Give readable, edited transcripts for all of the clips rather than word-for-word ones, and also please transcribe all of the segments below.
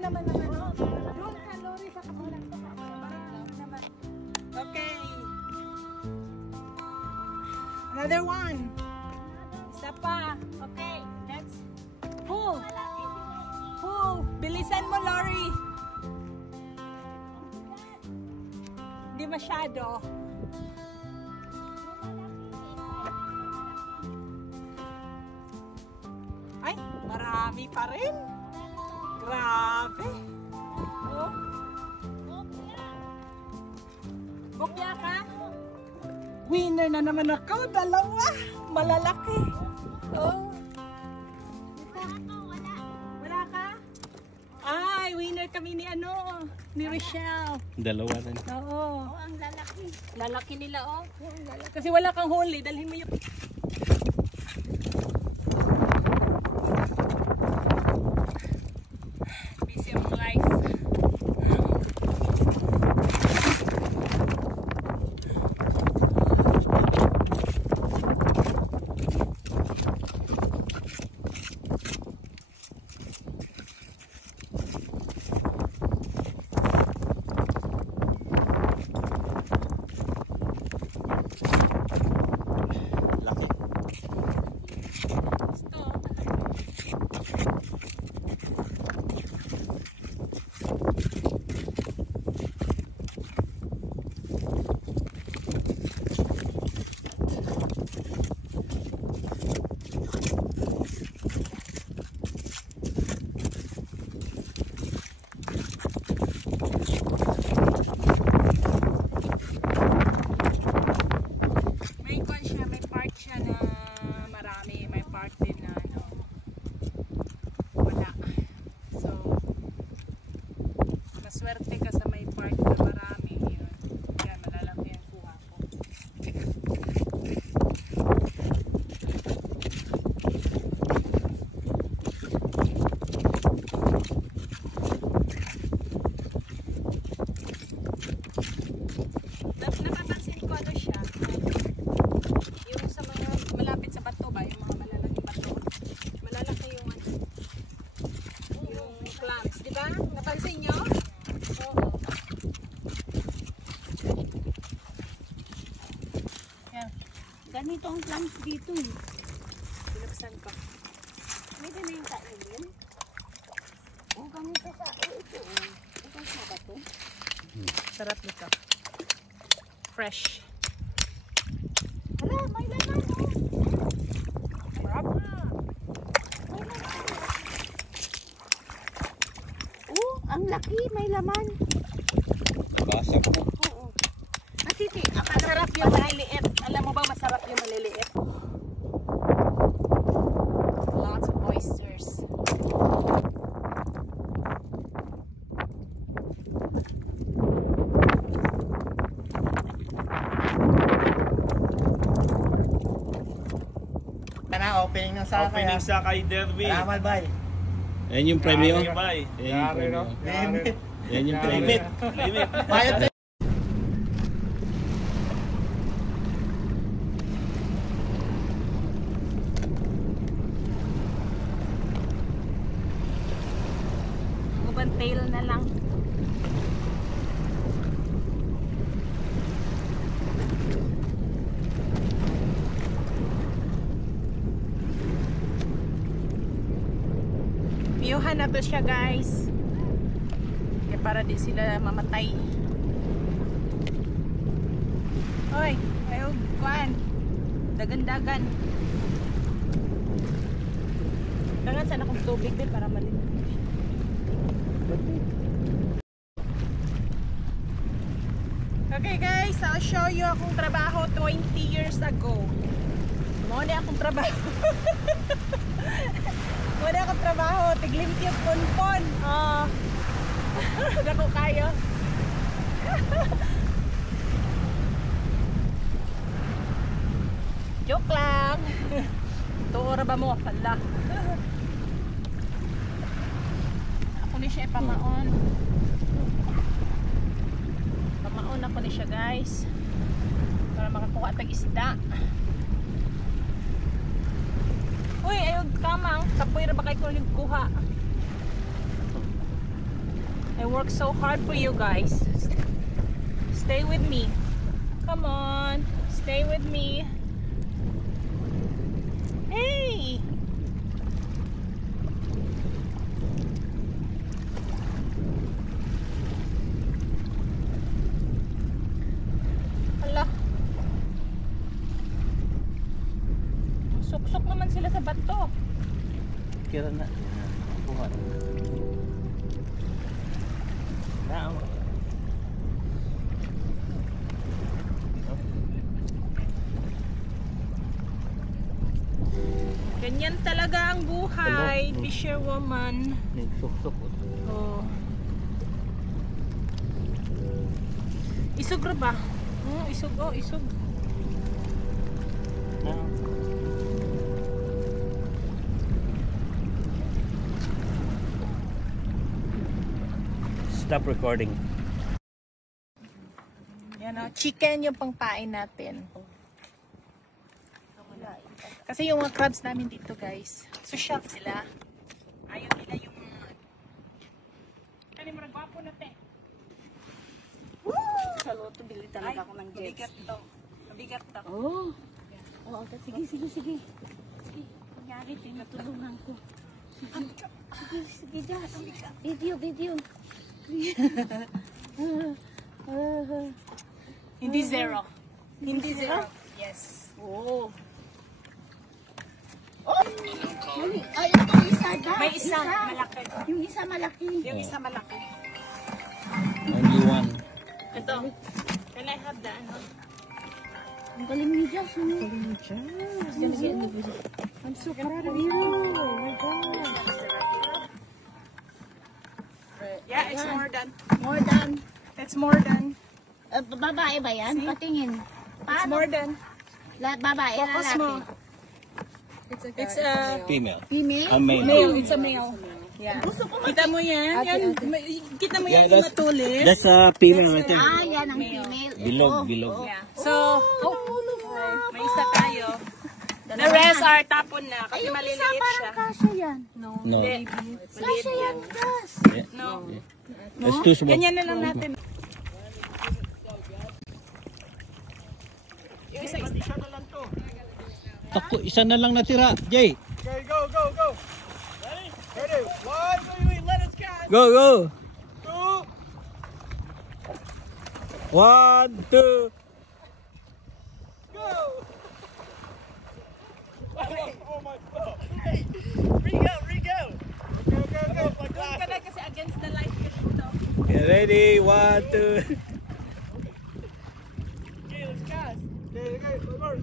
naman ng ano. Doon ka, Lori, sa kapulang to. Naman. Okay. Another one. Isa pa. Okay, let's pull. Pull. Bilisan mo, Lori. Hindi masyado. Ay, marami pa rin. Grabe. Oh. Kopya ka? Winner na naman ako. Dalawa. Malalaki. Oh. Wala ka? Ay, winner kami ni ano, ni Rochelle. Dalawa na. Oo. Oh, ang lalaki. Lalaki nila, oh. Kasi wala kang huli. Dalhin mo yung... Busy ang life. Swerte ka sa may part na marami yun. Yan, malalaki ang kuha ko. Napapansin ko ano siya. Yung sa mga malapit sa bato ba, yung mga malalaking bato. Malalaki yung ano. Yung clams, di ba? Napansin nyo? Ganito ang clams dito eh. Binuksan ko. Pwede na yung kainin. O ganito ka. O ito o. Ito sa ba ito? Sarap nito. Fresh. Hala, may laman o. Sarap. May laman. Oh, ang laki. May laman. Basag po. Oo. Kasi Masarap yung maliliit. Alam mo ba masarap yung maliliit? Lots of oysters. Opening ng sakay. Opening sakay derby. Salamat, bay. Yan yung premyo. Bay. Yan yung premyo. Limit. Yan yung premyo. Limit. Bayad tayo. Ubang tail na lang. Piyuhan na to siya, guys. Kaya para di sila mamatay. Oy, ayaw kuan. Dagan-dagan. Dangan sana kung tubig din para malinis. Okay guys, I'll show you akong trabaho 20 years ago. Muna akong trabaho. Muna akong trabaho, tiglimpyo ponpon. Dako kayo. Joke lang. Tuora ba mo? Pala. Ako ni siya pamaon. Pamaon ako ni siya, guys. Para makakuha tag isda. Uy, ayog kamang. Kapoy ra ba kay ko nagkuha? work so hard for you guys. Stay with me. Come on. Stay with me. Hey! Hala. Suksok naman sila sa bato. Kira na. Kuha. Naam. Ganyan talaga ang buhay, fisherwoman. Suksok. Oh. Isog ra ba? Oh, isog. Oh, isog. Stop recording. Yan o, chicken yung pangpain natin. Kasi yung mga crabs namin dito guys, social sila. Ayaw nila yung mga... Kani marag gwapo na te. Sa loto, bili talaga ako ng jets. Mabigat to. Mabigat to. Oh. Oo, sige. Sige. Kunyari, tinatulungan ko. Sige, Jazz. Video. Hindi zero. Hindi zero. Yes. Oh. Ay, itong isa, Jazz. May isa, malaki. Yung isa malaki. Yung isa malaki. Only one. Ito. Can I have the ano? Ang galing ni Jazz. I'm so proud of you. Oh my God. Yeah, it's more than. More than. It's more than. Babae ba yan? See? Patingin. It's more than. Babae, Focus mo. lalaki. It's a Female. Female? A male. male. It's a male. Yeah. Kita mo yan? Kita mo yan yung matulis? That's a female right there. Ah, yan ang female. Bilog. Yeah. So, may isa tayo. The rest are tapon na kasi Yung isa maliliit parang siya. kasha yan. No. Maliit Kasha yan, yan. Jazz. No. That's too small. Ganyan na lang natin. Yung isa na lang to. Ako, isa na lang natira. Jay. Okay, go. Ready? 1, 2, 3, let us cast. Go. 2, 1, 2. go. Oh my God. Hey, re-go. Go. Doon ka na kasi against the light ka dito. Get ready. 1, 2. Okay, let's cast. Okay, I'm out.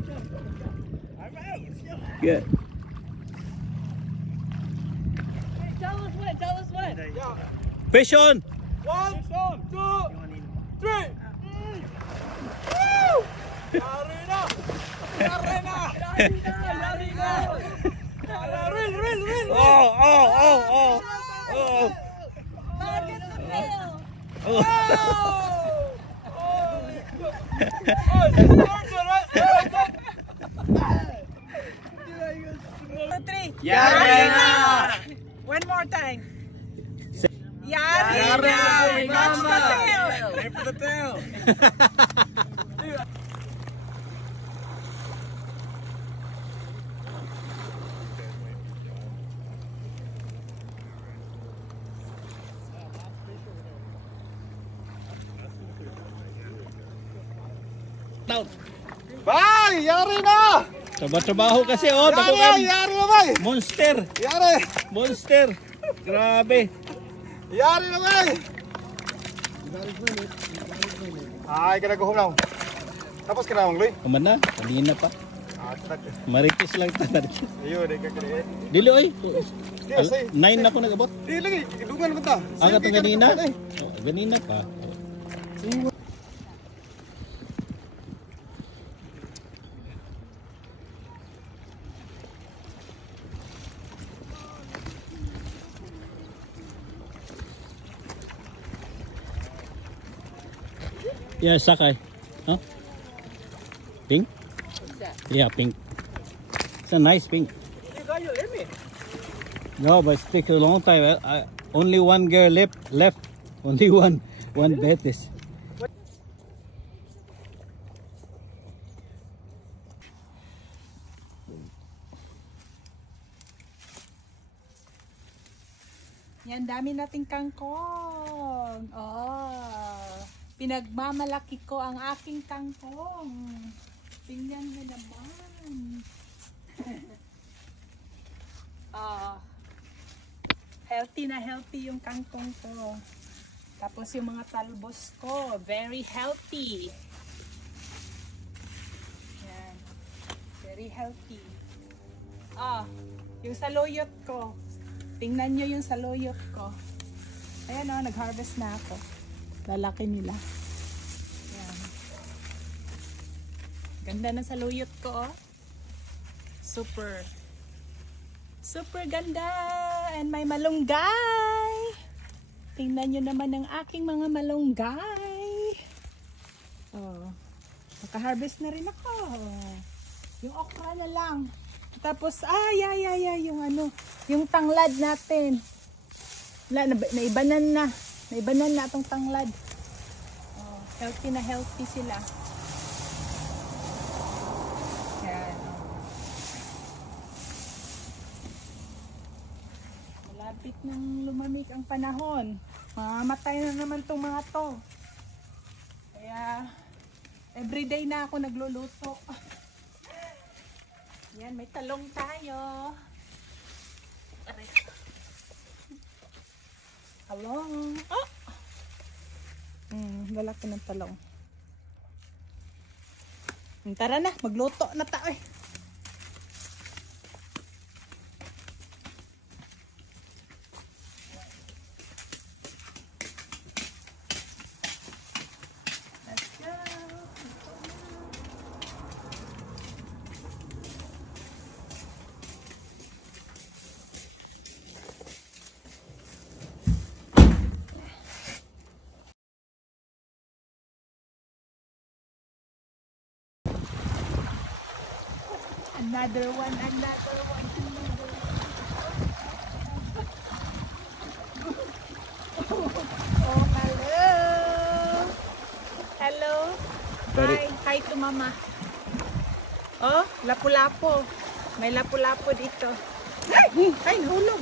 Let's go. Good. Hey, tell us when. Yeah. Fish on. 1, 2, 3. Woo! Yari na. Reel. Oh. Three. Yari na. One more time. Yari Yari na. na. Catch the tail. Aim for the tail. Out. Bye! Yari na! Trabaho kasi oh. Yari na bay! Monster. Grabe. Yari na bay! Ay, ka na go home now. Tapos ka na, Mangloy? Kaman na. Kanina pa. Marites lang ta. Ayun, ay kakaliit. Dili oy. Yes, ay. 9 na ko nagabot. Di lagi, dungan naman ta. Aga to ganina. Oh, ganina pa. Yeah, sakay. Huh? Pink? Yeah, pink. It's a nice pink. No, but it takes a long time. Only one girl left. Only one betis. Yan, dami nating kangkong. Oh, pinagmamalaki ko ang aking kangkong. Tingnan mo naman. Healthy na healthy yung kangkong ko. Tapos yung mga talbos ko, very healthy. Yan. Very healthy. Yung saluyot ko. Tingnan nyo yung saluyot ko. Ayan o, nag-harvest na ako. Lalaki nila. Ayan. Ganda na saluyot ko o. Super. Super ganda. And may malunggay. Tingnan nyo naman ang aking mga malunggay. Oh. Naka-harvest na rin ako. Yung okra na lang. Tapos, yung ano, yung tanglad natin. Naibanan na. Naibanan na itong tanglad. Oh, healthy na healthy sila. Yan. Malapit nang lumamig ang panahon. Mamamatay na naman itong mga to. Kaya, everyday na ako nagluluto. Yan, may talong tayo. Talong. Oh! Lalaki ng talong. Tara na, magluto na tayo. Let's go. Another one, another one, another one. Oh, hello. Hello. Hi. Hi to mama. Oh, lapu-lapu. May lapu-lapu dito. Ay, nahulog.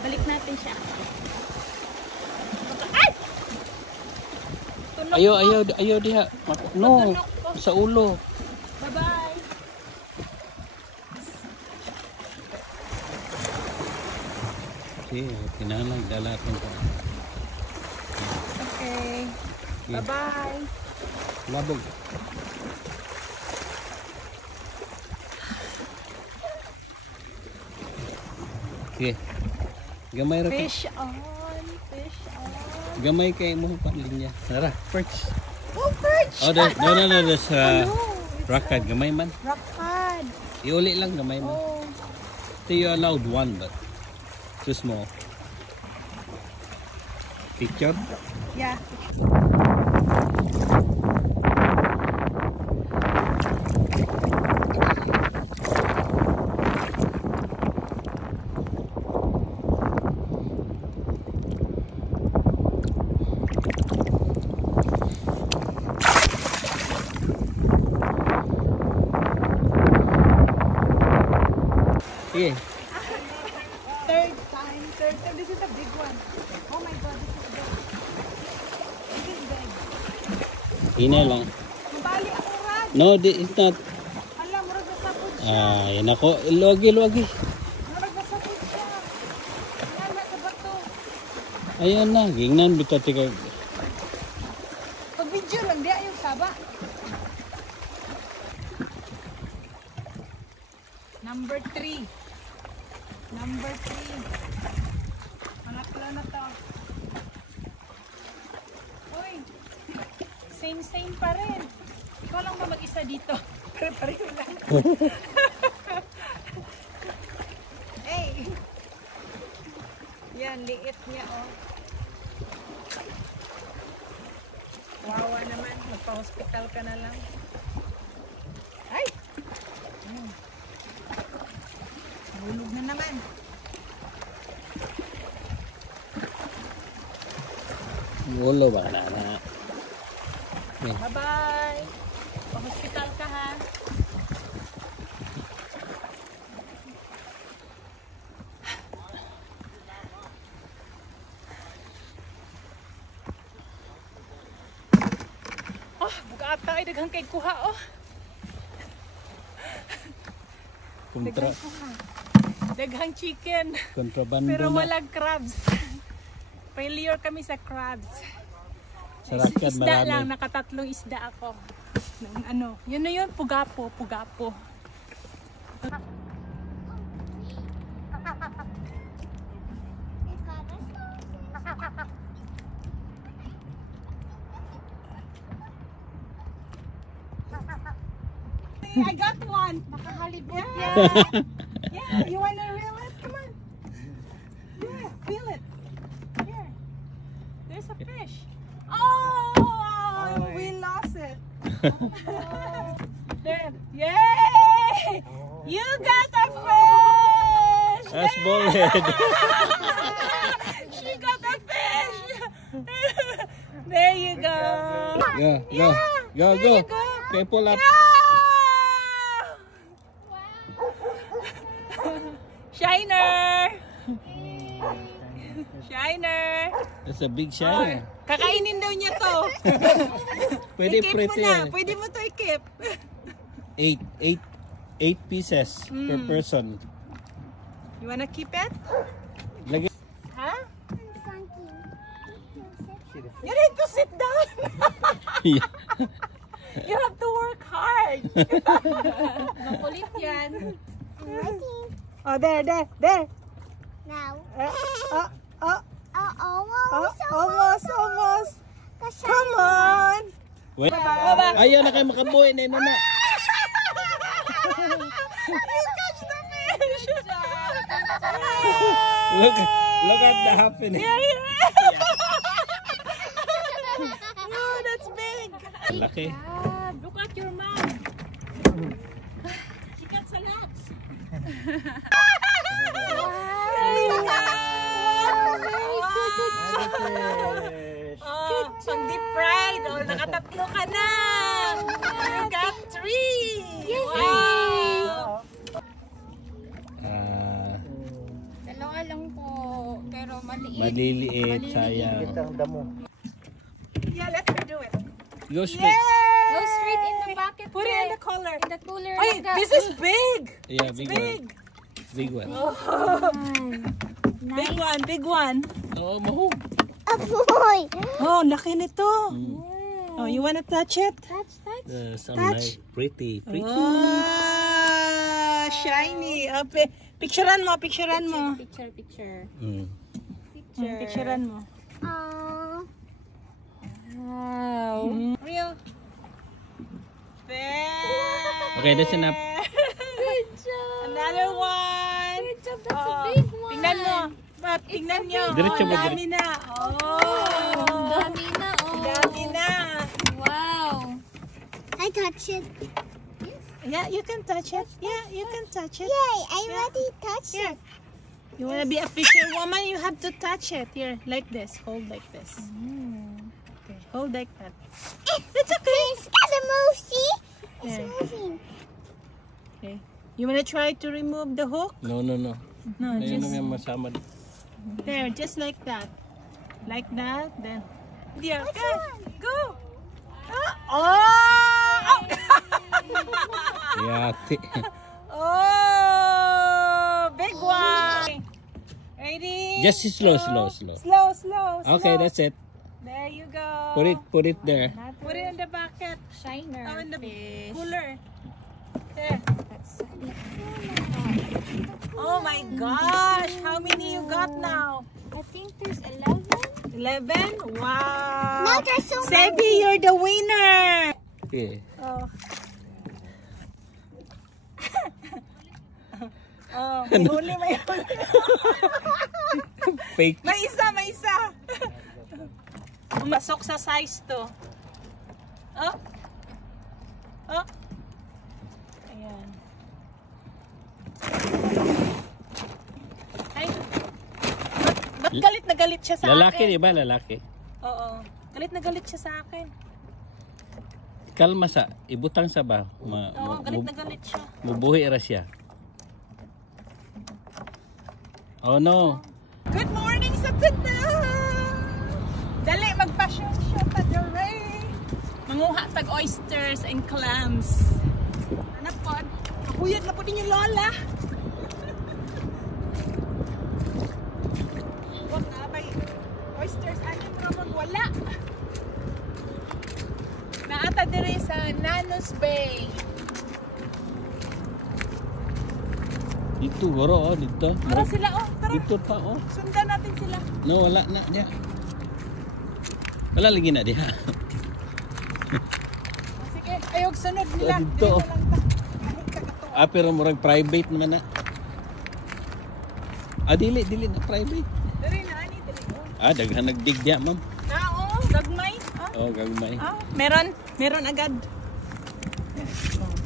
Balik natin siya. Ay! Tunok ko. Ayaw diha. No, Tunok ko. sa ulo. Bye-bye. Okay, kinalang dalatin ko. Okay. Bye-bye. Labog. Okay. Gamay ra kay. Fish on. Fish on. Gamay kay mo pa linya. Tara, perch. Oh, perch! Oh, no, there's rockad. Gamay man. Rockad. Iuli lang gamay man. Oh. So you allowed one, but too small. Picture? Yeah. Sige. Third time. This is a big one. Oh my God, this is big. This is big. Ina lang. Mabali ako, Rad. No, it's not. Alam, murag na sapod siya. Yan ako. Luwagi. Murag na sapod siya. Ayan na sa bato. Ayan na. Gingnan bitaw tika. Pag video lang, di yung saba. Number 3. Number 3. Pangatlo na to. Uy, same pa rin. Ikaw lang ba mag-isa dito? Pare-pareho lang. Hey! Yan, liit niya oh. Wawa naman, magpa-hospital ka na lang. Ay! Bulog na naman. Ulo ba na? Bye-bye. Pa-hospital ka ha. Oh, bugata ay daghang kay kuha oh. Kontra, Daghang chicken. kontrabando Pero na. walang crabs. Failure kami sa crabs. Sarakan Isda lang, marami. nakatatlong isda ako. Ano, yun na yun, pugapo, pugapo. I got one. Makahalibot Yeah. Yeah, you wanna reel it? Come on. Yeah, feel it. Here. There's a fish. Oh, we lost it. There. Yay! You got a fish! That's bullhead. She got a fish! There you go. Go, go, go, There go. you go. Okay, pull up. Yeah! Shiner! Shiner! That's a big shiner. Kakainin daw niya to. Pwede I-keep mo pretty. na. Pwede mo to i-keep. 8 pieces per person. You wanna keep it? Lagi. Huh? You need to sit down. Yeah. You have to work hard. Makulit yan. Oh, there. Now. Almost. Come on. Wait. Baba. Ayaw na kayo makabuhay na na. You catch the fish. Look at the happening. No, that's big. Laki. Look at your mom. She got a lot. Oh, pang deep fried. Oh, nakatatlo ka na. You got 3. Wow. Dalawa lang po. Pero maliit. Maliliit, sayang. Yeah, let me do it. Go straight. Go straight in the bucket. Put it in the collar. In the cooler. Ay, like that. this is big. Yeah, big one. Big. Big one. Big one. Oh, mahog. Apoy. Oh, laki nito. Oh, you wanna touch it? Touch. Some nice, pretty. Oh, shiny. Oh, picturean mo. Picture. Mm. Picturean mo. Wow. Real. There. Okay, that's enough. Good job. Another one. Good job. That's Oh, a big one. tingnan mo. Tingnan nyo. Diretso Oh, mo, dami na. Oh. Dami na, oh. Dami na. Wow. I touch it. Yeah, you can touch it. Yeah, you can touch it. Yay, I already touched it. You wanna be a fisherwoman, you have to touch it. Here, like this. Hold like this. Okay, hold like that. It's okay. It's gotta move, see? It's Yeah. moving. Okay. You wanna try to remove the hook? No. No, Ayun just na yung masama. there, just like that. Like that, then. Yeah, Which okay. one? Go. Oh! Yati. Oh, big one. Ready? Just slow. Slow. Okay, that's it. There you go. Put it there. Put it in the bucket. Shiner. Oh, in the fish. cooler. There. That's Oh my gosh. How many you got now? I think there's 11. 11? Wow. No, there's so Sebi, you're the winner. Okay. Oh. Oh, may huli. Fake. May isa. Pumasok sa size to. Oh. Ayan. Ay. Ba't galit na galit siya sa Lalaki, akin? di ba? Lalaki. Oo. Oh, galit na galit siya sa akin. Kalma sa, ibutang sa ba? Oo, galit na galit siya. Mubuhi ra siya. Oh no. Good morning sa tanan! Dali, magpa-shoot at the rain. Manguha tag oysters and clams. Anak po, kakuyod na po din yung lola. Huwag na, may oysters. Ano mga magwala? Naata dire sa Nanos Bay. Dito goro, oh, dito. Tara sila, oh, tara. Dito pa, oh. Sundan natin sila. No, wala na dia. Wala lagi na dia. Sige, ayog sunod nila. Dito. Dito lang ta. Pero murag private naman na. Dili na private. Diri na, ani, diri. Daghan nagdig dia, ma'am. Oo, gagmay. Oh, gagmay. Meron agad.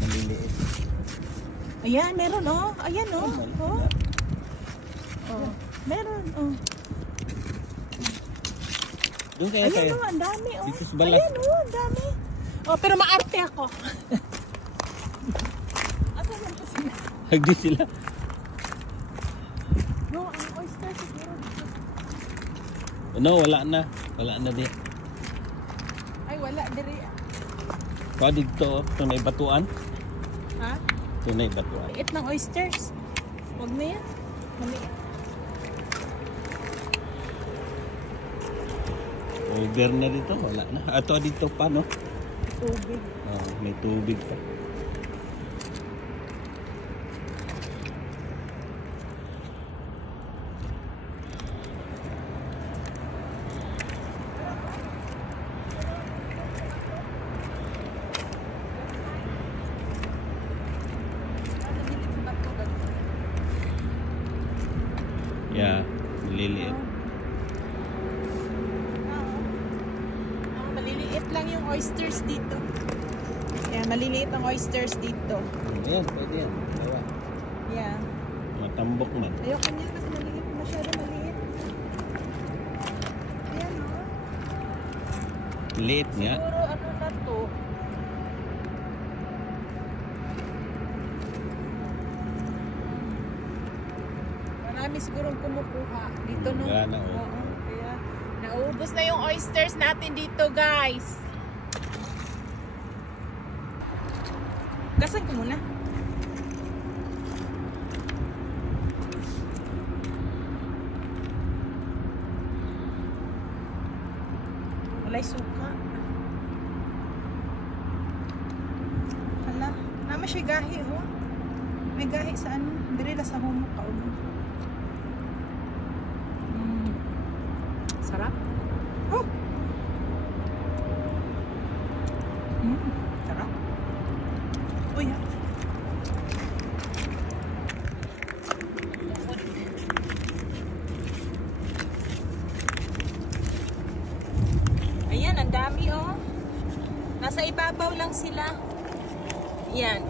Maliliit. Ayan, meron, oh. Ayan, oh. Oh. Oh. Meron, oh. Doon kaya Ayan, tayo. oh, ang dami, oh. Dito sa balat. Ayan, oh, ang dami. Oh, pero maarte ako. Asan lang po sila? Hagdi sila. No, ang oyster siguro dito. No, wala na. Wala na di. Ay, wala, diri. Kaya dito, tunay batuan. Ha? Tunay batuan. Liit ng oysters. Huwag na yan. Maliit. Over na dito, wala na. Ato dito pa, no? Tubig. Oh, may tubig pa. Yeah, maliliit. Maliliit lang yung oysters dito. Yeah, maliliit ang oysters dito. Ayan, pwede yan. Tawa. Yeah. Matambok man. Ayoko niya kasi maliit. Masyado maliit. Ayan, oh. Liit nga. Siguro ano na to. Marami sigurong kumukuha. Dito, no? Gana, oh. Oo, kaya naubos na yung oysters natin dito, guys. Gasan ko muna. Walay suka. Hala, naman siya gahi, oh. May gahi sa ano, dirila sa humok ka, oh. Sarap. Oh. Sarap. Uy, ha. Ayan, ang dami, oh. Nasa ibabaw lang sila. Ayan.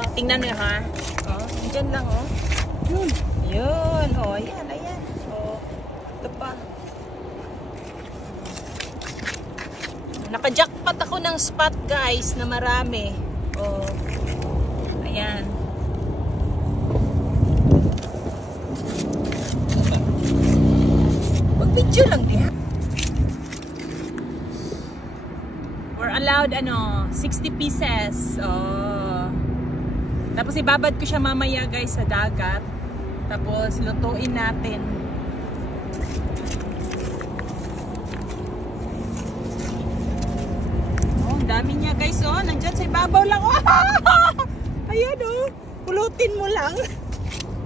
Oh, tingnan mo, ha. Oh, dyan lang, oh. Yun. Yun. Oh, ayan, ayan. Oh. Ito pa. Naka-jackpot ako ng spot, guys, na marami. Oh. Ayan. Mag-video lang diyan. We're allowed 60 pieces. Oh. Tapos ibabad ko siya mamaya, guys, sa dagat. Tapos lutuin natin. Oh, dami niya, guys, oh. Nandiyan sa ibabaw lang. Oh. Ayan, oh. Pulutin mo lang.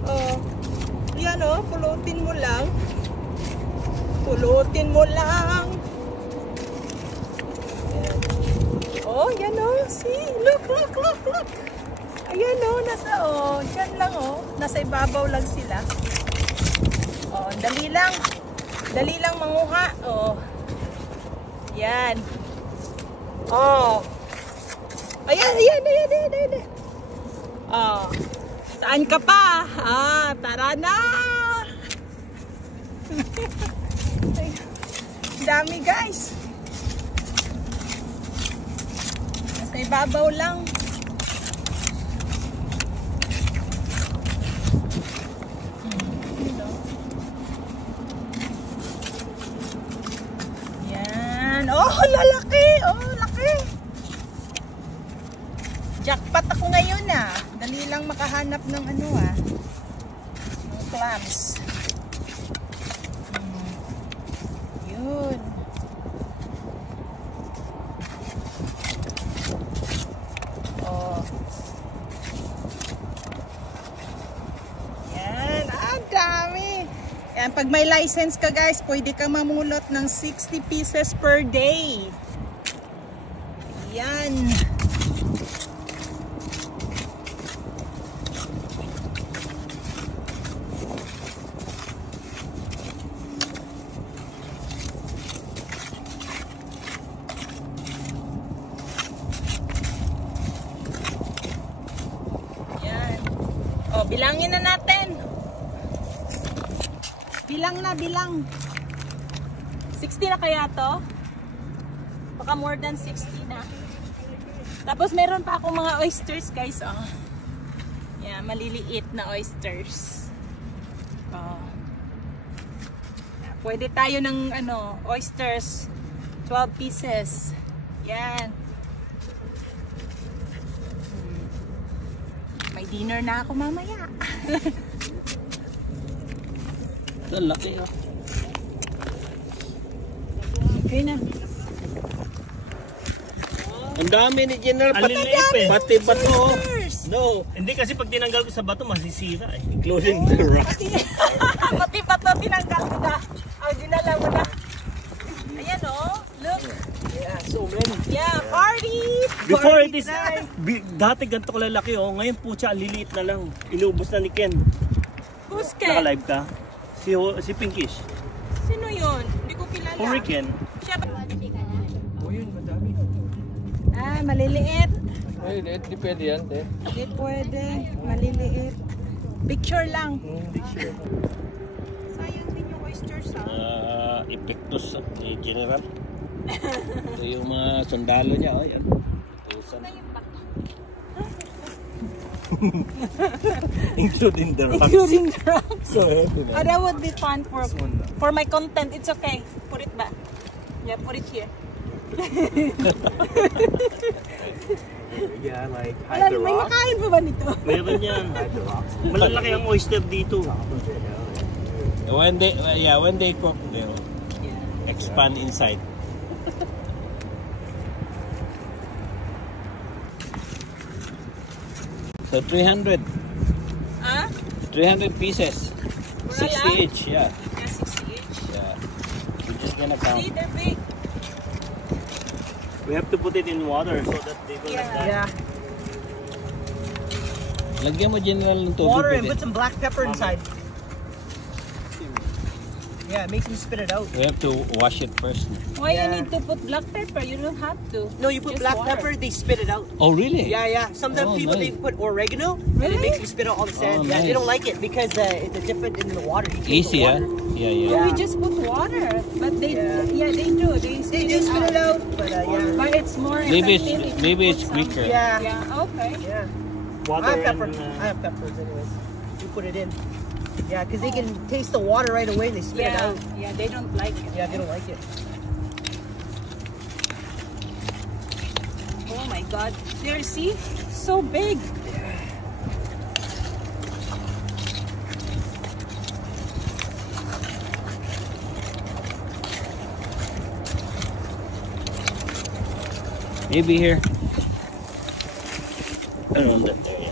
Oh. Ayan, oh. Pulutin mo lang. Pulutin mo lang. Ayan. Oh, yan, oh. See? Look, look, look, look. Ayan, oh. Nasa, oh. Diyan lang, oh. Nasa ibabaw lang sila. Oh, dali lang. Dali lang manguha. Oh. Yan. Oh. Ayan, ayan, ayan, ayan, ayan. Oh. Saan ka pa? Tara na. Dami guys. Nasa ibabaw lang. Yan. Oh, lalaki. Oh, laki. Jackpot ako ngayon ah. Dali lang makahanap ng ano ah. Ng clams. Yun. Oh. Yan. Ang dami. Yan. Pag may license ka guys, pwede kang mamulot ng 60 pieces per day. Yan. Oh, bilangin na natin. Bilang na, bilang. 60 na kaya to? Baka more than 60 na. Tapos meron pa akong mga oysters, guys. Oh. Yeah, maliliit na oysters. Oh. Pwede tayo ng ano, oysters. 12 pieces. Yan. May dinner na ako mamaya. Ang laki oh. Okay na. Ang dami ni General. Ang liliit eh. Pati bato. No. Hindi kasi pag tinanggal ko sa bato, masisira eh. Including the rock. Pati pa to tinanggal ko na. Ay, dinala mo na. Ayan oh. Look. Yeah, so many. Yeah, party! Before it is, dati ganito kalalaki oh. Ngayon po siya, liliit na lang. Inuubos na ni Ken. Who's Ken? Naka-live ka? Si Pinkish. Sino yun? Hindi ko kilala. Hurricane. Siya ba? Oh yun, madami. Ah, maliliit. Ay, di pwede yan, te. Hindi pwede. Maliliit. Picture lang. Hindi sure. Sayang din yung oysters ha. Epektos ni General. Ito yung mga sundalo niya. Oh, yan. Tusan. Including the rocks. Including the rocks. So heavy Oh, that would be fun for my content. It's okay. Put it back. Yeah, put it here. Yeah, like Wala, may makain pa ba nito? Meron yan. Malalaki ang oyster dito. When they cook, they'll expand inside. So 300. Ah? 300 pieces. Wala 60 lang? each, yeah. Yeah, 60 each. Yeah. We're just gonna count. See, they're big. We have to put it in water so that they will not die. Yeah. Lagyan mo General ng tubig. Water and pwede. put some black pepper inside. Yeah, it makes them spit it out. We have to wash it first. Why Yeah. you need to put black pepper? You don't have to. No, you put Just black water. pepper, they spit it out. Oh, really? Yeah, yeah. Sometimes Oh, people nice. they put oregano, and Really? it makes them spit out all the sand. Oh, Yeah, they nice. don't like it because it's a different in the water. You taste Easy, the yeah? water. Yeah, Oh, yeah. we just put water. But they, Yeah. they do. They They do spit it out, but yeah, But it's more Maybe effective if you maybe put it's some- quicker. yeah, Yeah, okay. yeah. Water I have pepper. and I have peppers anyways. You put it in. Yeah, because they can taste the water right away and they spit it Yeah, out. yeah, they don't like it. Yeah, they don't like it. Oh my God. There, see? So big. Maybe here. Around that area.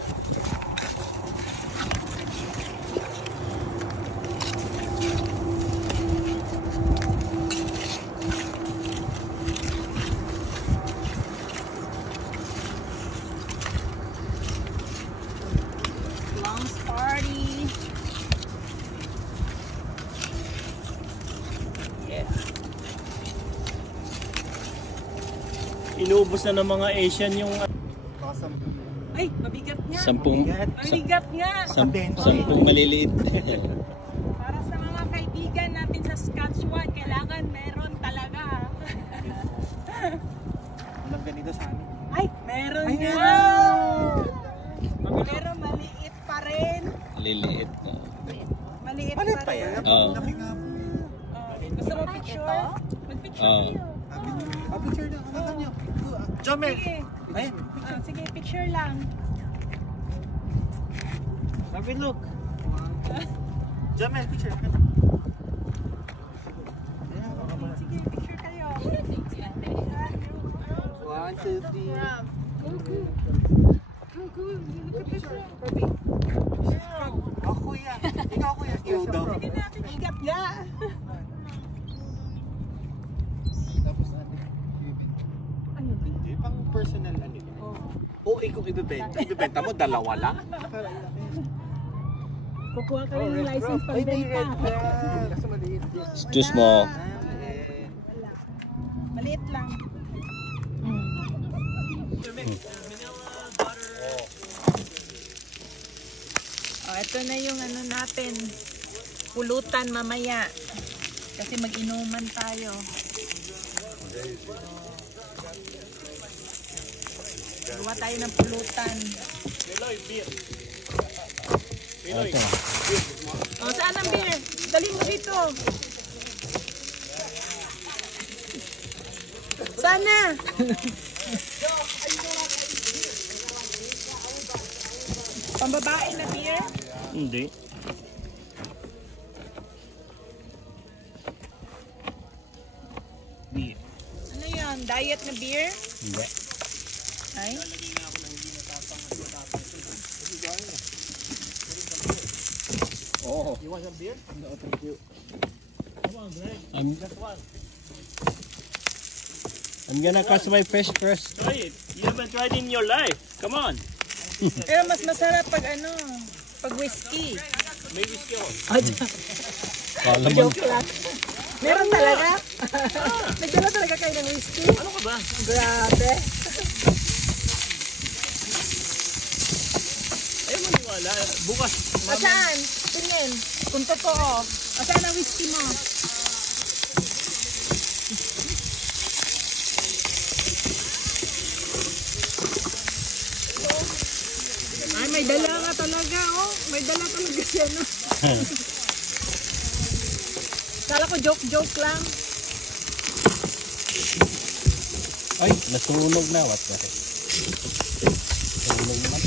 Lungs party. Yeah. inuubos na ng mga Asian yung Ay, mabigat nga. Sampung Mabigat nga. sampung maliliit. Para sa mga kaibigan natin sa Saskatchewan, kailangan meron talaga Picture na. Ano niyo? Jomel. Sige. Ayun. Sige, picture lang. Have a look. Jomel, picture. Sige, picture kayo. 1, 2, 3. Ako kuya. Ikaw kuya. Ikaw daw. Sige na, pipigat ga. Hindi pang personal ano. Oo, ikaw ibibenta. Ibibenta mo, dalawa lang. Kukuha ka rin ng license pambenta. Kasi maliit. Excuse mo. Maliit lang. Oh, ito na yung ano natin. Pulutan mamaya. Kasi mag-inuman tayo. Gawa tayo ng pulutan. Oh, saan ang beer? Dali mo dito. Sana. Pambabae na beer? Hindi. Beer. Ano yun? Diet na beer? Hindi. Ay? Oh. You want some beer? No, thank you. I'm gonna catch my fish first. Try it. You haven't tried in your life. Come on. Pero mas masarap pag ano, pag whiskey. May whiskey ako. Joke lang. Meron talaga? Nagdala talaga kayo ng whiskey? Ano ka ba? Grabe. Ayaw maniwala. Bukas. Saan? Tingin. Kung totoo. Saan ang whiskey mo? Ay, may dala nga talaga, oh. May dala talaga siya, no? Kala ko joke-joke lang. Ay, nasunog na. What the heck? Nasunog naman.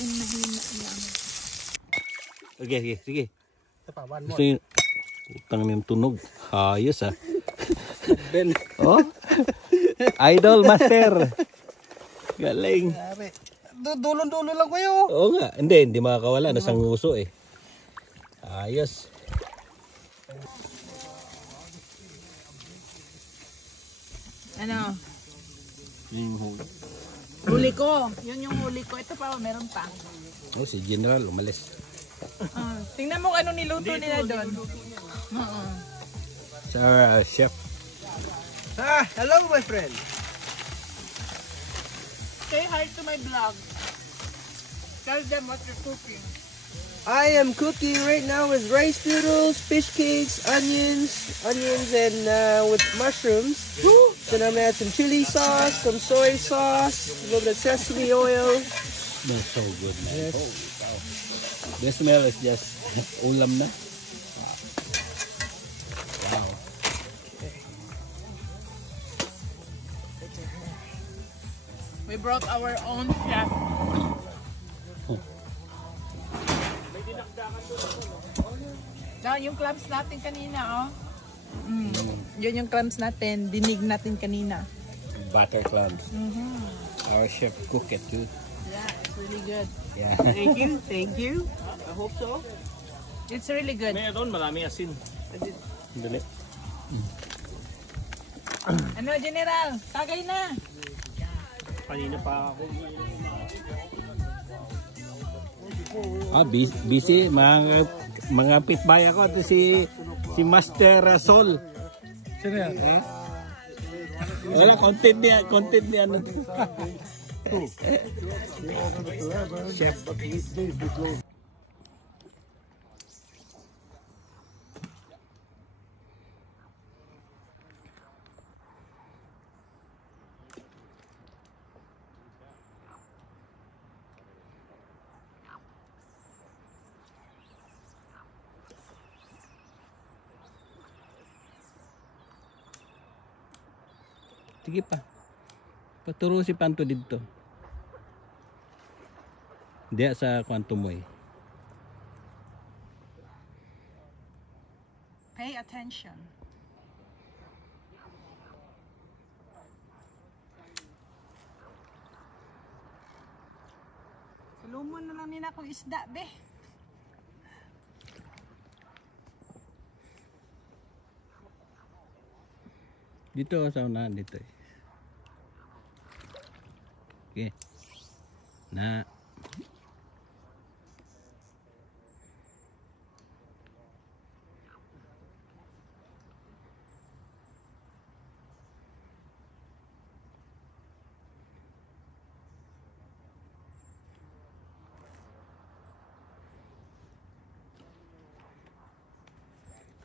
Mahina lang. Sige. Ito pa, one more. Gusto yun. Utang na yung tunog. Ayos ah. Ben. Oh? Idol master. Galing. Grabe. Dulon-dulon lang kayo. Oo nga. Hindi makakawala. Nasa nguso eh. Ayos. Ano? Yung huli. Huli ko. Yun yung huli ko. Ito pa, meron pa. Oh, si General umalis. Tingnan mo ano niluto nila doon. Sa chef. Hello my friend. Say hi to my vlog. Tell them what you're cooking. I am cooking right now with rice noodles, fish cakes, onions, and with mushrooms. Then I'm gonna add some chili sauce, some soy sauce, a little bit of sesame oil. Smells so good, man. Yes. Oh, wow. The smell is just ulam na. Wow. We brought our own chef. No, yung clams natin kanina, oh. Yun yung clams natin, dinig natin kanina. Butter clams. Our chef cook it too. Yeah, it's really good. Yeah. Thank you. I hope so. It's really good. Meron, marami asin. Dali. Ano, General? Tagay na. Kanina pa ako. Busy. Mga pitbay ako. Ito si Master Sol. Sino yan? Wala, content niya. Ano. Chef. Sige pa. Paturo si Panto dito. Diya sa kwanto mo eh. Pay attention. Salumon na lang nila akong isda, be. Dito sa unahan dito eh. Okay. Na.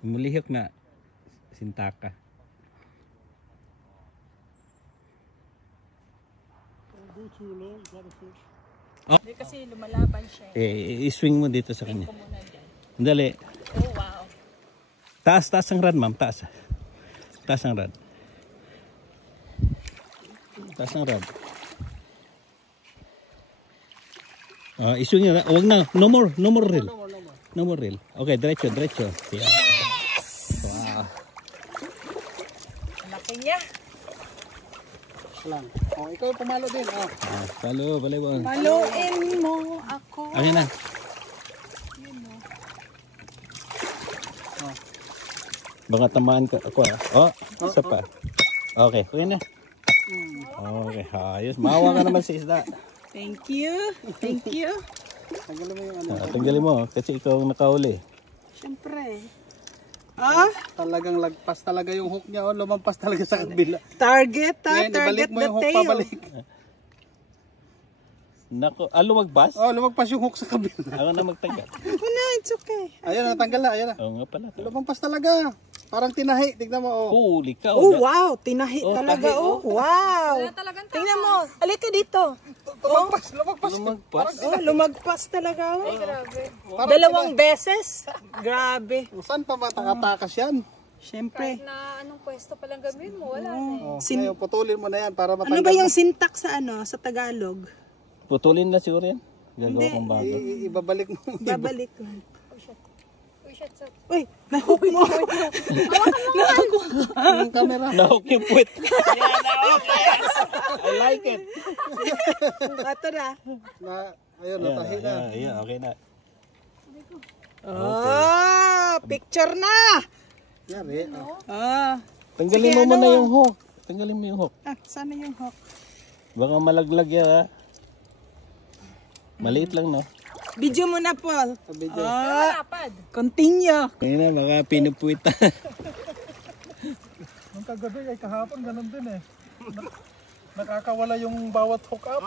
Mulihok na sintaka. Hindi kasi lumalaban siya. I-swing mo dito sa kanya. Dali. Oh, wow. Taas ang rod, ma'am. Taas ang rod. Taas ang rod. I-swing nyo. Huwag na. No more reel. No more reel. Okay, diretso. Yeah. Wow. Laki niya. Lang. Oh, ikaw pumalo din. Oh. Palo, balibon. Paluin mo ako. Ayan na. Baka tamaan ka ako ah. Oh, isa pa. Okay, okay na. Okay, ayos. Maawa ka naman sa isda. Thank you. Thank you. Tanggalin mo yung ano. Tanggalin mo kasi ikaw ang nakauli. Siyempre. Talagang lagpas talaga yung hook niya. Oh, lumampas talaga sa kabila. Target, Ngayon, target ibalik mo the yung hook tail. pabalik. Nako, lumagpas? Oh, lumagpas yung hook sa kabila. Ako na magtanggal. Oh, no, it's okay. Ayun, natanggal na. Ayun na. Oo nga pala. Lumampas talaga. Parang tinahi. Tignan mo. Oh. Holy cow. Oh, wow. Tinahi Oh, talaga. tahi, Oh, wow. Tingnan mo. Halika dito. Lumagpas. Lumagpas. Oh, lumagpas talaga. Oh. Parang Dalawang beses. Grabe. Saan pa ba takatakas yan? Siyempre. Na anong pwesto palang gawin mo? Wala na eh. Oh, ngayon, putulin mo na yan para Ano matanggal. ba yung syntax sa sa Tagalog? Putulin na siguro yan. Gagawa kong bago. Ibabalik mo. Babalik lang. Uy, shit, so. Uy, nahook mo. Yung camera. Nahook yung puwit. Yeah, nahook. I like it. Ito na. Ayun, natahi na. Yeah, okay na. Oh, picture na. Yan eh. Ah, Tanggalin Sige, mo muna ano? yung hook. Tanggalin mo yung hook. sana yung hook. Baka malaglag yan ha. Maliit lang no. Video mo na, Paul. Video. Ah, continue. Kaya na baka pinupuwit. Nung kagabi ay kahapon ganun din eh. Nakakawala yung bawat hook up.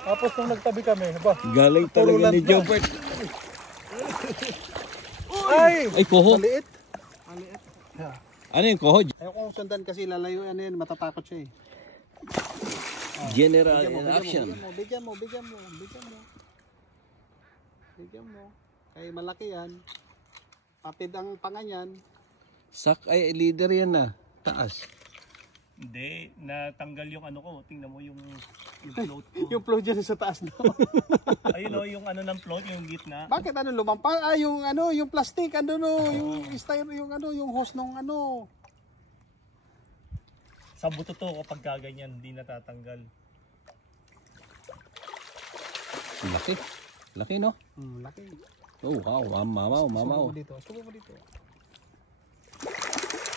Tapos nung nagtabi kami, ba? Galing talaga ni Jobert. Ay, koho. Maliit. Ano yung koho? Ayaw kong sundan kasi lalayo yan, matatakot siya eh. General in action. Bigyan mo. Kaya malaki yan. Patid ang panga niyan. Sak ay leader yan na. Taas. Hindi, natanggal yung ano ko. Tingnan mo yung float ko. Yung flow dyan sa taas daw. Ayun o, yung ano ng float, yung gitna. Bakit ano lumampas? Yung ano, yung plastic, ano no, yung styro, yung ano, yung hose nung ano. Sa buto to kapag kaganyan, hindi natatanggal. Laki. Laki no? Laki. Oh wow, mamaw. Subo mo dito.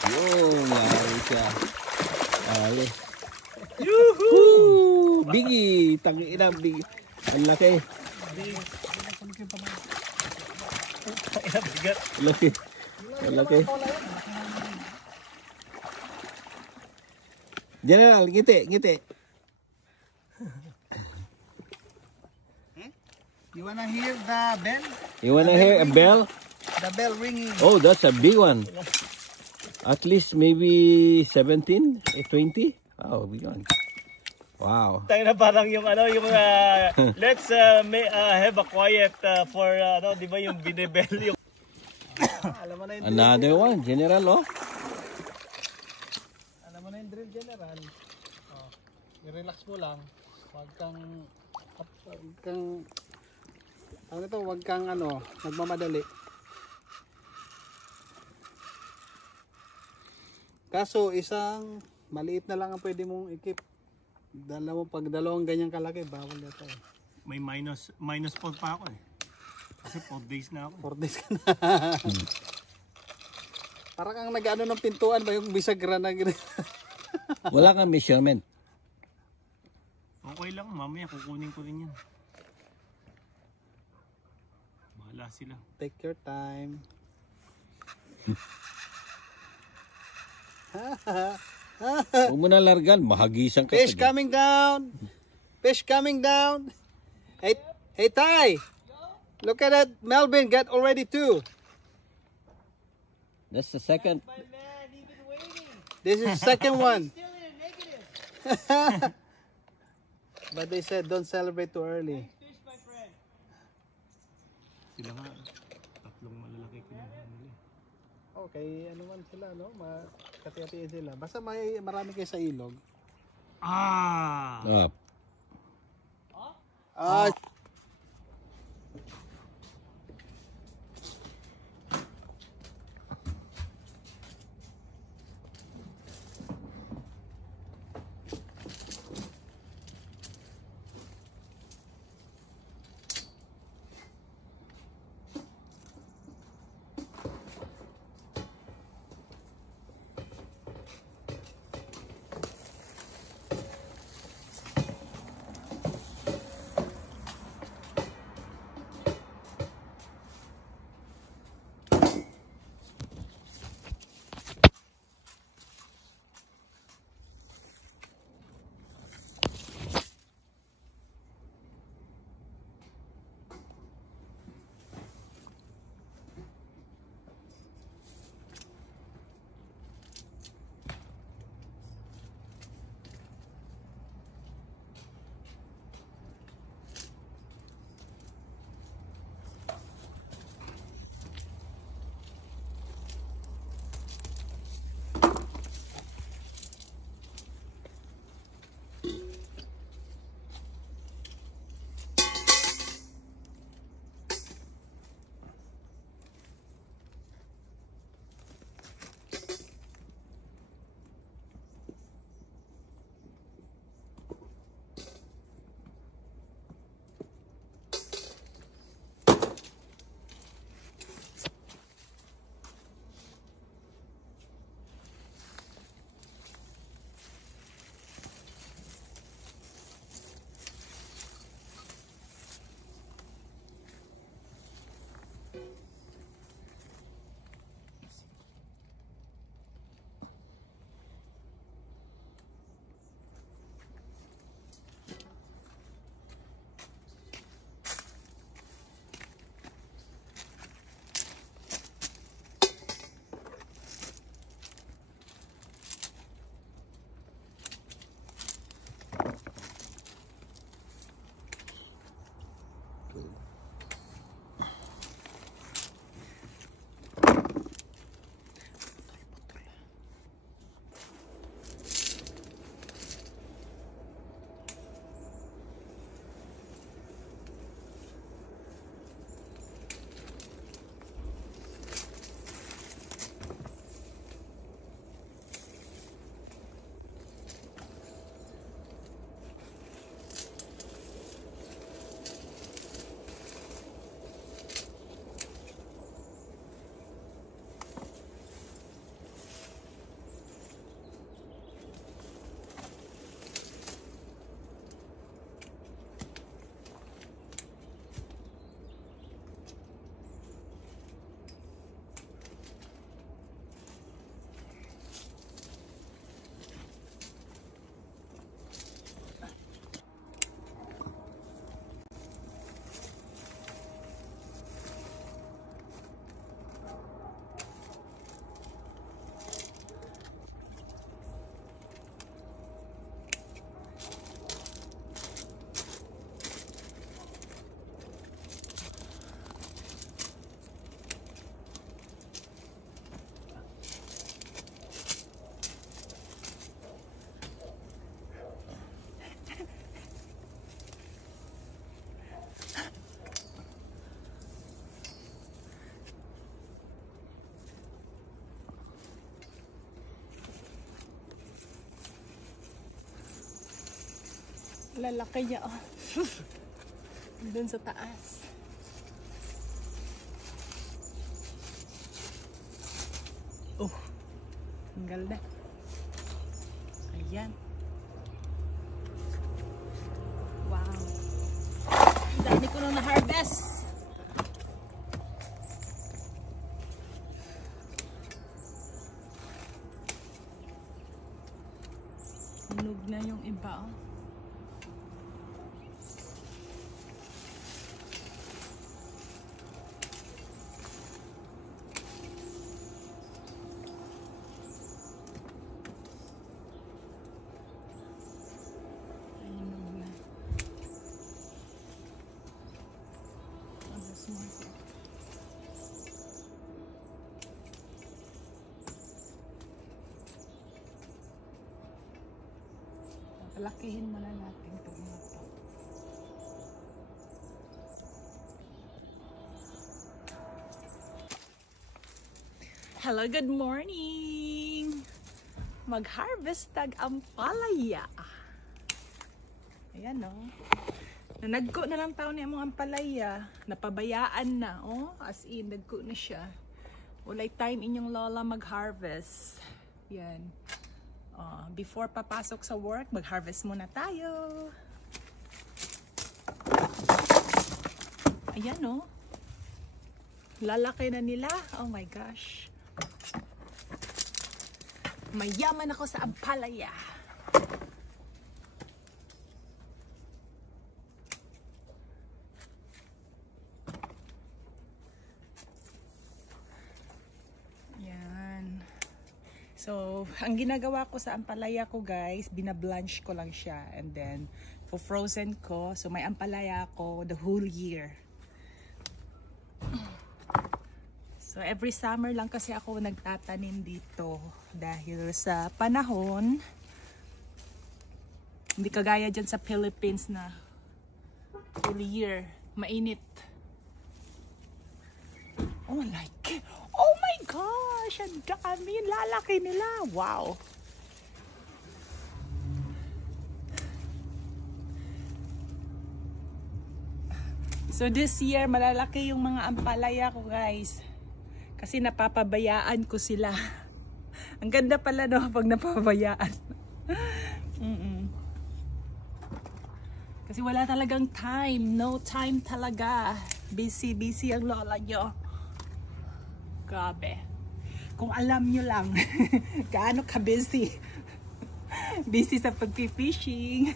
Yun, lari siya. Ali. Yuhuu! Bigi! Tangina, bigi. Ang laki. Bigat. Laki. Ang laki. General, ngiti. You wanna hear the bell? You wanna hear a bell? The bell ringing. Oh, that's a big one. At least maybe 17, 20. Oh, big one. Wow. Tayo na parang yung ano, yung let's have a quiet for ano, di ba yung binibel yung Alam mo na yung Another one, General, oh. Alam mo na yung drill, General. relax mo lang. Huwag kang nagmamadali. Kaso isang maliit na lang ang pwede mong ikip. Pag dalawang ganyan kalaki, bawal yata eh. May minus 4 pa ako eh. Kasi 4 days na ako. 4 days ka na. Parang ang nag-ano ng pintuan ba yung bisagra na Wala kang measurement. Okay lang, mamaya kukunin ko rin yan. Bahala sila. Take your time. Huwag mo na largan, mahagisan ka. Fish coming down. Fish coming down. Hey Ty. Look at that. Melvin got already 2. That's the second. This is second one. But they said don't celebrate too early. Sila nga, tatlong malalaki ko na. Okay, ano man sila, no? Makati-hatiin sila. Basta marami kayo sa ilog. Ah! Lalaki niya, oh. Doon sa taas. Oh, ang ganda. Ayan. Wow. Ang dami ko nung na-harvest. Hinog na yung iba, oh. Lakihin muna natin itong mga to. Hello, good morning! Mag-harvest tag ang palaya. Ayan, oh. Nanagko na lang taon niya mga ampalaya. Napabayaan na, oh. As in, nagko na siya. Walay time inyong lola mag-harvest. Yan. Before papasok sa work, mag-harvest muna tayo. Ayan, oh. Lalaki na nila. Oh my gosh. Mayaman ako sa ampalaya. So, ang ginagawa ko sa ampalaya ko guys, binablanch ko lang siya and then frozen ko. So, may ampalaya ako the whole year. So, every summer lang kasi ako nagtatanim dito dahil sa panahon. Hindi kagaya dyan sa Philippines na whole year, mainit. Oh my God! Oh my gosh! Ang dami! Lalaki nila! Wow! So this year, malalaki yung mga ampalaya ko guys. Kasi napapabayaan ko sila. Ang ganda pala no pag napapabayaan. Kasi wala talagang time. No time talaga. Busy, busy ang lola nyo. Grabe. Kung alam nyo lang, gaano ka busy. Busy sa pag-fishing.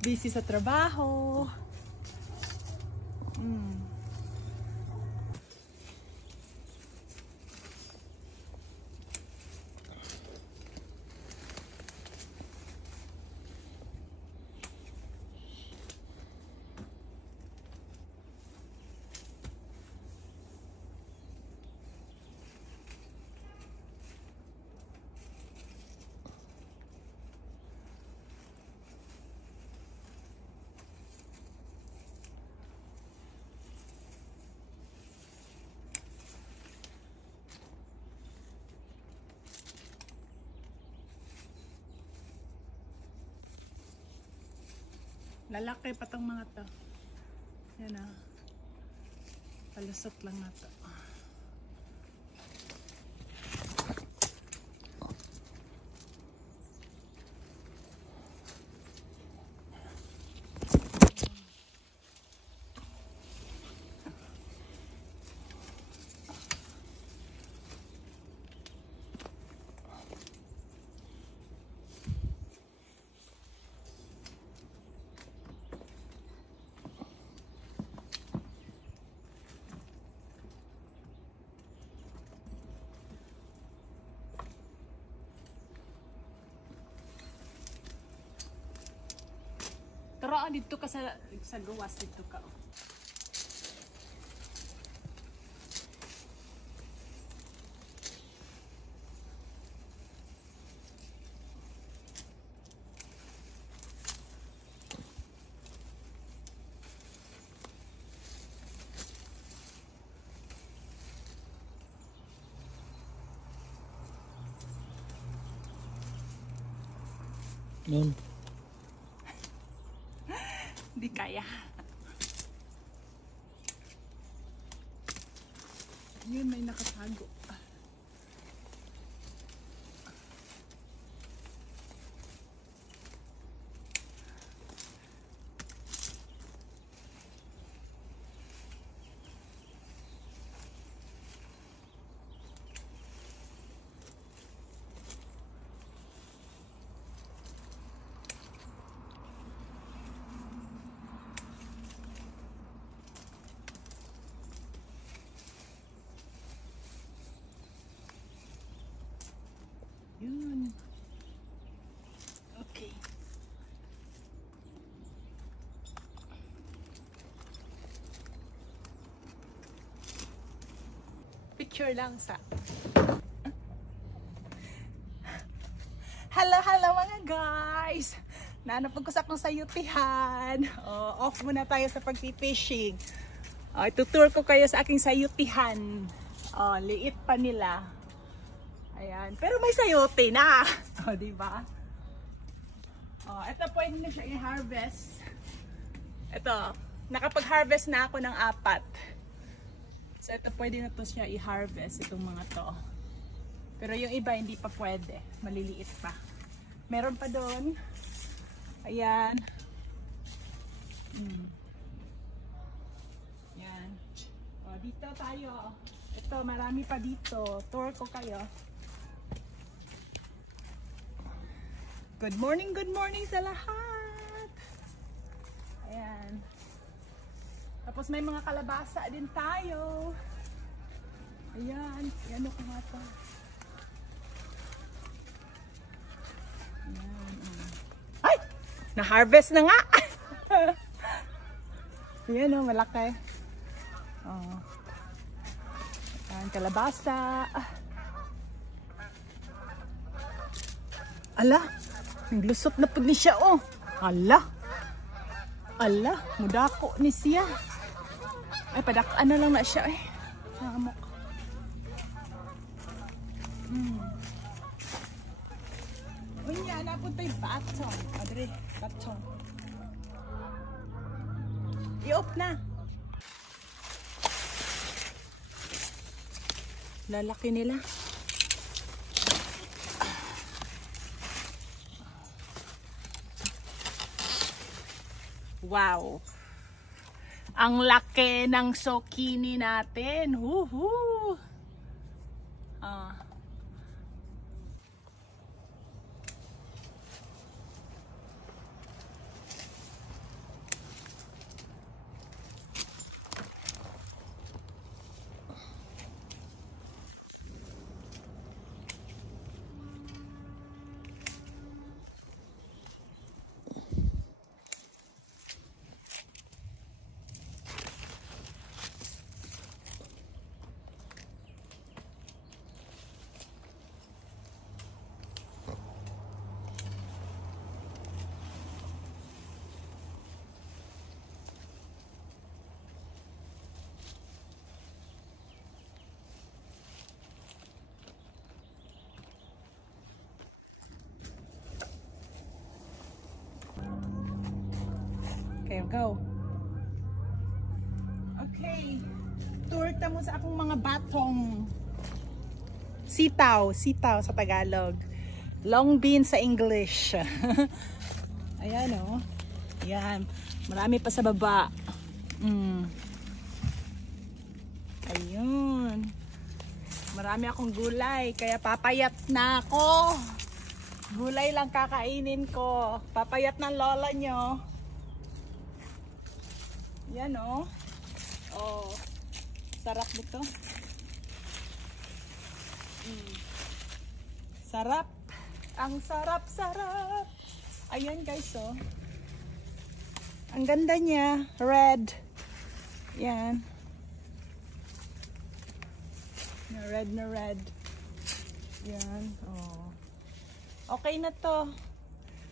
Busy sa trabaho. Lalaki pa tong mga to. Yan ah. Palusot lang na to. Tara dito ka sa gawas dito ka. Di kaya. Yun, may nakatago. Yun. Okay. Picture lang sa... Hello mga guys! Nanapag ko sa akong sayutihan. Off muna tayo sa pag-fishing. Itutour ko kayo sa aking sayutihan. Liit pa nila. Ayan. Pero may sayote na. Diba? Ito pwede na siya i-harvest. Ito. Nakapag-harvest na ako ng 4. So ito pwede na to siya i-harvest. Itong mga to. Pero yung iba hindi pa pwede. Maliliit pa. Meron pa doon. Ayan. Ayan. Dito tayo. Ito marami pa dito. Tour ko kayo. Good morning sa lahat. Ayan. Tapos may mga kalabasa din tayo. Ayan. Ayan ako nga ito. Ayan. Ay! Na-harvest na nga! Ayan o, malaki. Ayan, kalabasa. Ala! Naglusot na po ni siya, oh. Ala. Ala. Mudako ni siya. Ay, padaktaan na lang na siya, eh. Hamok. Unya, napunta yung batong. Adre, batong. I-off na. Lalaki nila. Wow! Ang laki ng zucchini natin. Woohoo! Okay, go. Okay. Tour ta mo sa akong mga batong. Sitaw. Sitaw sa Tagalog. Long bean sa English. Ayan o. Ayan. Marami pa sa baba. Ayun. Marami akong gulay. Kaya papayat na ako. Gulay lang kakainin ko. Papayat ng lola nyo. Yan o. Oh. Sarap nito. Sarap. Ang sarap-sarap. Ayan guys oh. Ang ganda niya. Red. Yan. Red na red. Yan. Oh. Okay na to.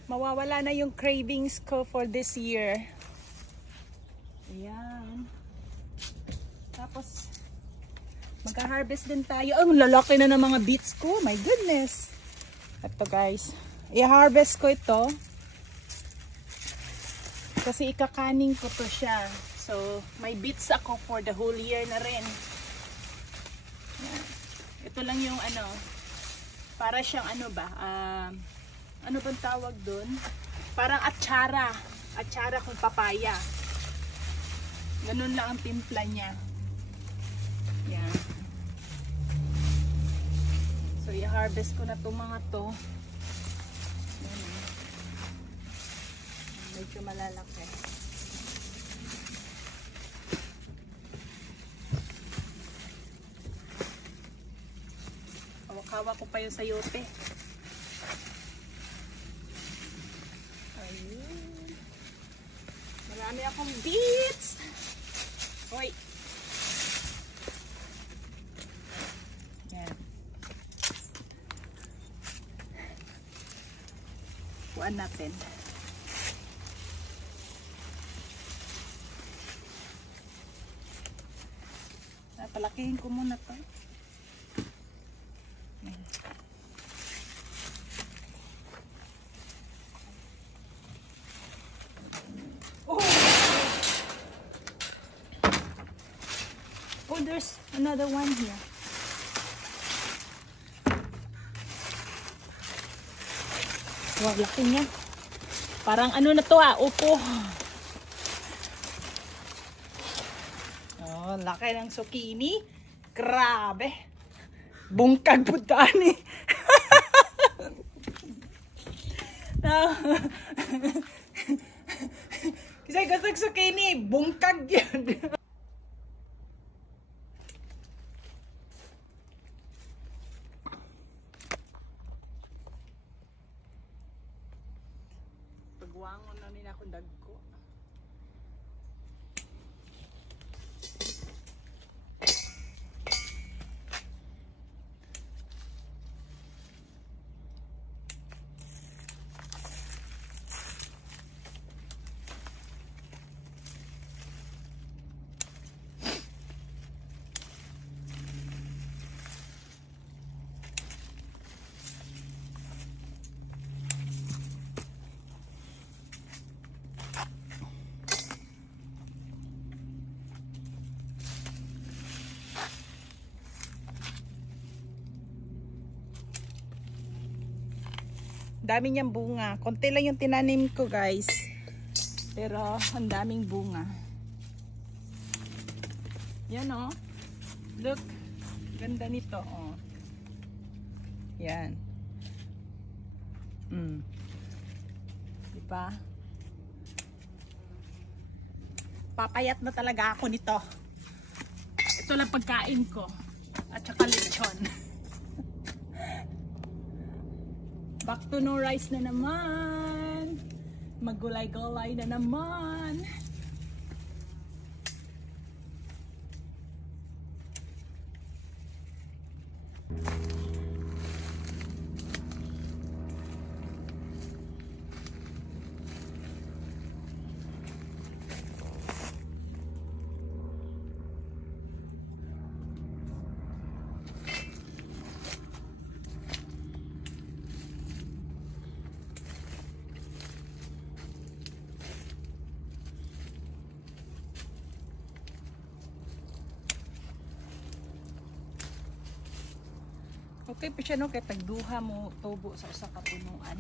Mawawala na yung cravings ko for this year. Ayan. Tapos, magka-harvest din tayo. Ang lalaki na ng mga beets ko. My goodness. Ito guys. I-harvest ko ito. Kasi ikakaning ko to siya. So, may bits ako for the whole year na rin. Yan. Ito lang yung ano, para siyang ano ba, ano bang tawag dun? Parang atsara. Atsara kung papaya. Ganun lang ang timpla niya. Yan. So, i-harvest ko na itong mga to. Yan. Medyo malalaki. Hawak-hawak ko pa yung sayote. Ayun. Marami akong beets. Hoy. Yan. Kuhaan natin. Palakihin ko muna to. Oh, there's another one here. Wow, laki niya. Parang ano na to upo. Oh, laki ng zucchini. Grabe. Bungkag po tani. Kasi gusto zucchini, bungkag yan. Pagwangon na nila akong dagko. Dami niyang bunga. Konti lang yung tinanim ko, guys. Pero ang daming bunga. Yan oh. Look. Ganda nito oh. Yan. Diba? Papayat na talaga ako nito. Ito lang pagkain ko. At saka lechon. Back to no rice na naman. Magulay-gulay na naman. Okay pa siya no, kaya tagduha mo tubo sa usa ka punuan.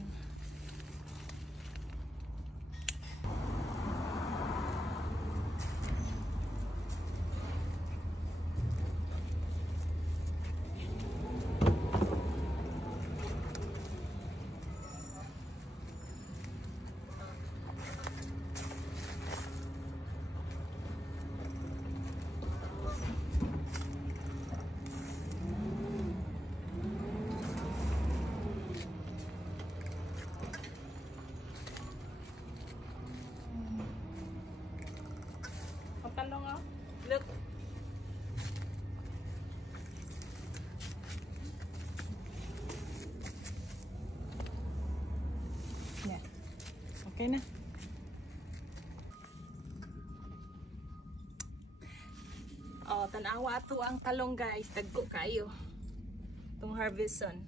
Talong oh. Look. Yeah. Okay na. Oh, tanawa ato ang talong guys. Dagko kayo. Itong harveston.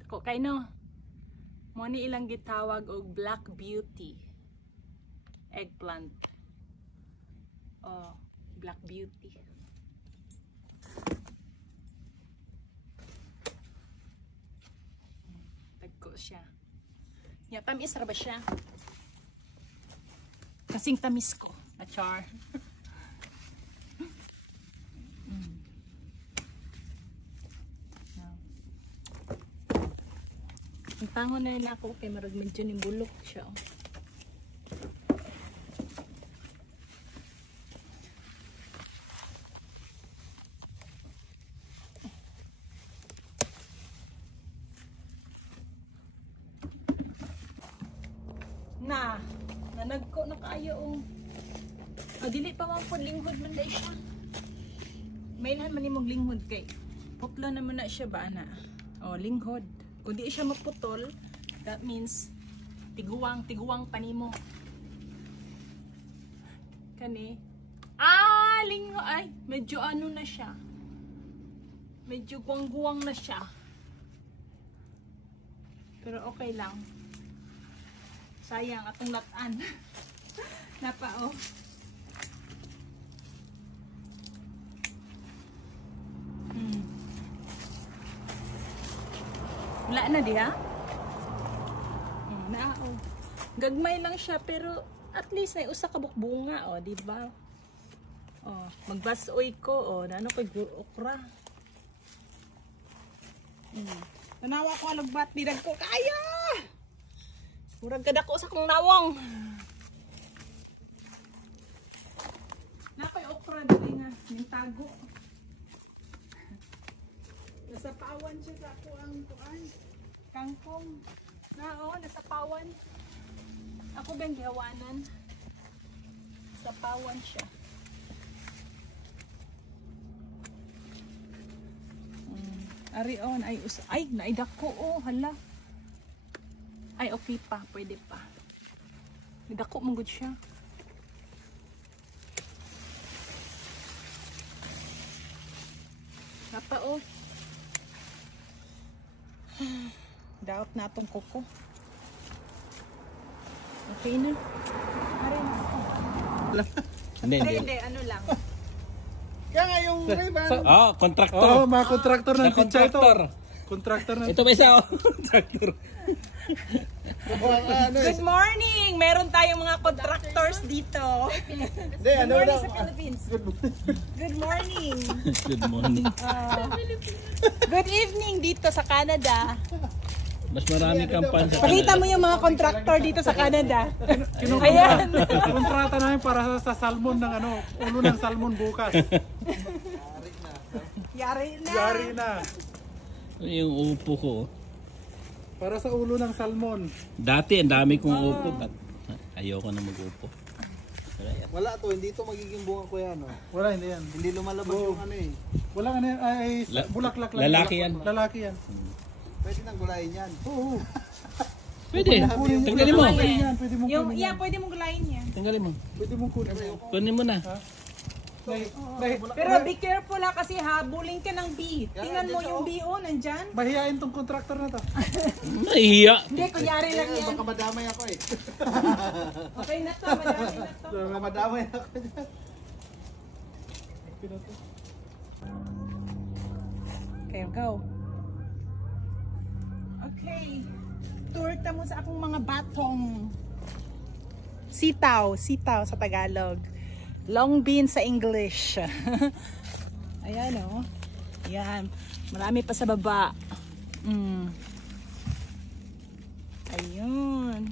Dagko kayo no. Mo ni ilang gitawag og black beauty. Eggplant. Oh, black beauty. Tagko siya. Ya, tamis ra ba siya? Kasing tamis ko. Na char. Ang tango na nila ako kay marag medyo ni bulok siya. Oh. Nanagko na kayo. Oh. Dili pa man po linghod man dahil siya. May lahan man imong linghod kay putlo naman na siya ba na. Oh, linghod. Kung di siya maputol, that means tiguwang panimo. Kani. Linghod. Ay, medyo ano na siya. Medyo guwang-guwang na siya. Pero okay lang. Sayang atong latan. Napa oh. Wala na diha? Na oh. Gagmay lang siya pero at least ay usa ka bunga oh, di ba? Oh, magbasoy ko oh, nano kay okra. Tanawa ko alugbat di ko kaya. Murag kadako sa kong nawong. Napay okra dali nga, yung tago. Nasa pawan siya sa ako ang kuan. Kangkong. Nasa pawan. Ako bang gihawanan. Sa pawan siya. Ari on ay naidako oh, hala. Ay, okay pa. Pwede pa. Nagdako mong good siya. Napa, oh. Daot na itong kuko. Okay na. Ari na. Hindi, ano lang. Kaya nga yung ribbon. Contractor. Mga contractor ng pizza ito. Contractor na. Ito ba isa? Contractor. Good morning! Meron tayong mga contractors dito. Good morning sa Philippines. Good morning. Good morning. Good evening dito sa Canada. Mas marami kampanya sa Pakita mo yung mga contractor dito sa Canada. Ayan. Kontrata namin para sa salmon ng ulo ng salmon bukas. Yari na. Yari na. Yung upo ko. Para sa ulo ng salmon. Dati ang dami kong upo. Ayoko na mag-upo. Wala to, hindi to magiging bunga ko yan. Oh. Wala, hindi yan. Hindi lumalabas yung ano eh. Wala nga yan, ay bulaklak lang. Lalaki yan. Lalaki yan. Pwede nang gulayin yan. Oo. Pwede. Tanggalin mo. Pwede mong Yung, kunin yan. pwede mong gulayin yan. Tanggalin mo. Pwede mong kunin. Kunin mo na. Pero be careful ha kasi habulin ka ng bee. Tingnan mo yung bee oh, nandyan. Mahihain tong contractor na to. Nahiya. Hindi, kunyari lang yan. Baka madamay ako eh. Okay na to, madami na to. Baka madamay ako dyan. Okay, go. Okay. Tour ta mo sa akong mga batong. Sitaw sa Tagalog. Long bean sa English. Ayan oh. Ayan. Marami pa sa baba. Ayun.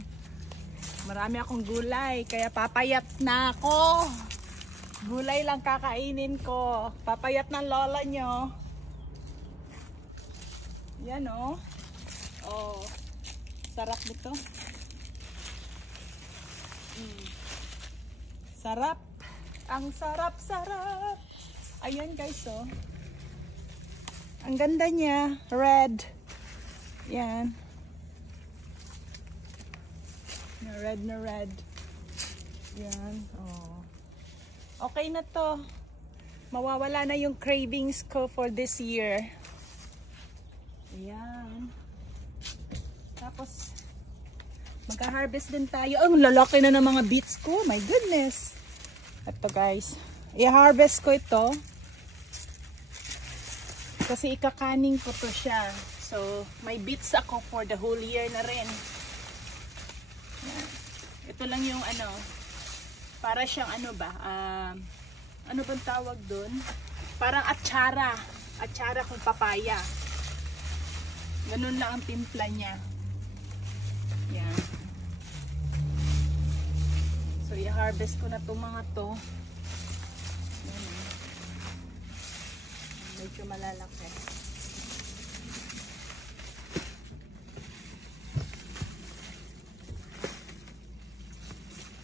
Marami akong gulay. Kaya papayat na ako. Gulay lang kakainin ko. Papayat ng lola nyo. Ayan oh. Oh. Sarap nito. Sarap. Ang sarap-sarap. Ayan guys, oh. Ang ganda niya. Red. Yan. Na red. Yan. Oh. Okay na to. Mawawala na yung cravings ko for this year. Ayan. Tapos, Magka-harvest din tayo. Ang lalaki na ng mga beets ko. My goodness. Ito guys. I-harvest ko ito. Kasi ikakaning ko to siya. So, may beets ako for the whole year na rin. Yan. Ito lang yung ano. Para siyang ano ba? Ano bang tawag dun? Parang atsara. Atsara kung papaya. Ganun lang ang timpla niya. Yan. So, i-harvest ko na itong mga to. Yan. Medyo malalaki.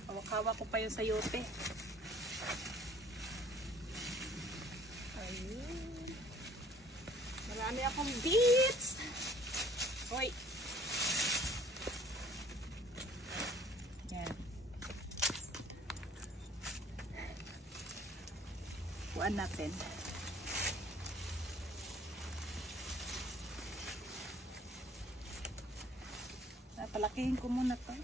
Hawak-hawak ko pa yung sayote. Ayun. Marami akong beets. Hoy. Yan. Kuhaan natin. Palakihin ko muna to.